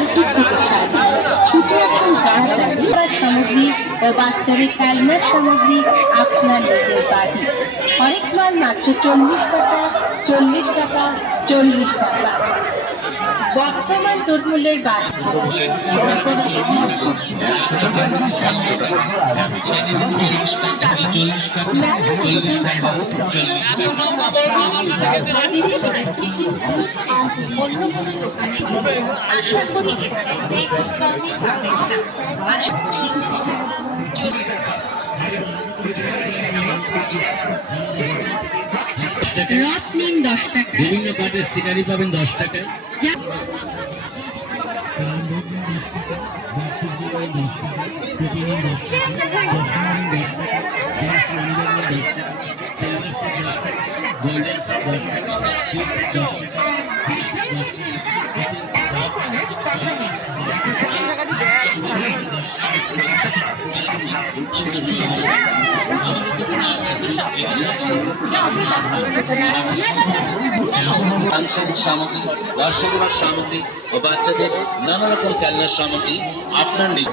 বালতি থেকে শাড়ি, ছুটে আসুন তাড়াতাড়ি। সামগ্রী ও বাচ্চাদের খেলনার সামগ্রী আপনার নিজের বাড়ি। হরেক মাল মাত্র 40 টাকা, 40 টাকা, 40 টাকা। বর্তমান দুর্মূল্যের বাড়ছে। আশা করি এর চাইতে কমে পাবেন না। 40 টাকা, 40 টাকা। রথ নিন 10 টাকা। বিভিন্ন কাঠের সিনারি পাবেন 10 টাকায়। আনুষঙ্গিক সামগ্রী, বর্ষার সামগ্রী ও বাচ্চাদের নানা রকম খেলনার সামগ্রী আপনার নিজ।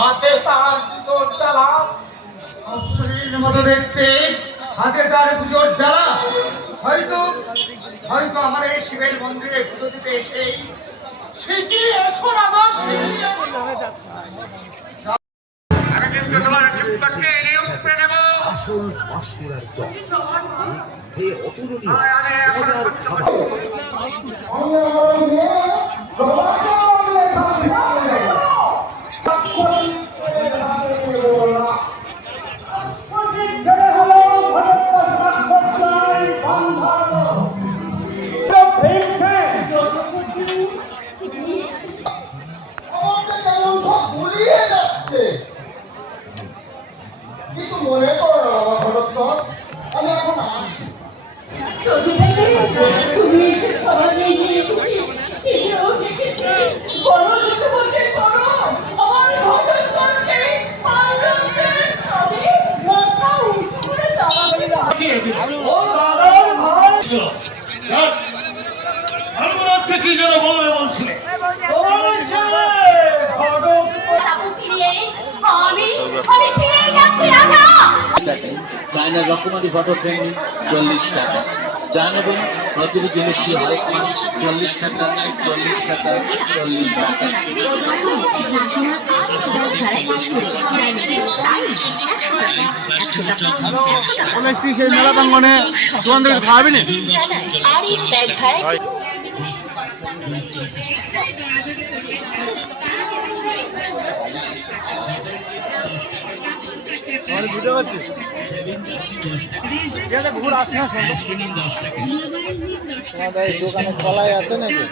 হাতে তার পুজোর ডালা, অপ্সরীর মতো দেখতে, হাতে তার পুজোর ডালা। হয়তো হয়তো আমার এই শিবের মন্দিরে পুজো দিতে এসেই শিগগিরি এসো রাধা, শিগগিরি আমি কিন্তু তোমার চিত্তকে নিয়োগ করে নেব। আসল বাঁশকুড়ার চর হে অতুলনীয় মজার খাবার। কিন্তু মনে করো না আমার ভরত, আমি এখন আসি। তুমি এসে সবাই নিয়ে এসেছি, কেউ দেখেছে, বড় লোক বলতে বড়, আমার ভজন করছে, আনন্দের ছবি, মাথা উঁচু করে দাঁড়াবে। ও দাদার ভাই, ধর্মরাজকে কি যেন বলবে বলছিলে? তোমার ছেলে চায়না রকমারি ফটো ফ্রেম 40 টাকা। জানাবেন প্রতিটি জিনিসটি আরেক জিনিস 40 টাকা, 40 টাকা, 40 টাকা। সেই মেলা প্রাঙ্গনে সুগন্ধ খাওয়াবি না? বুঝতে পারছিস ঘুর আসছে না দোকানে কলাই আছে নাকি?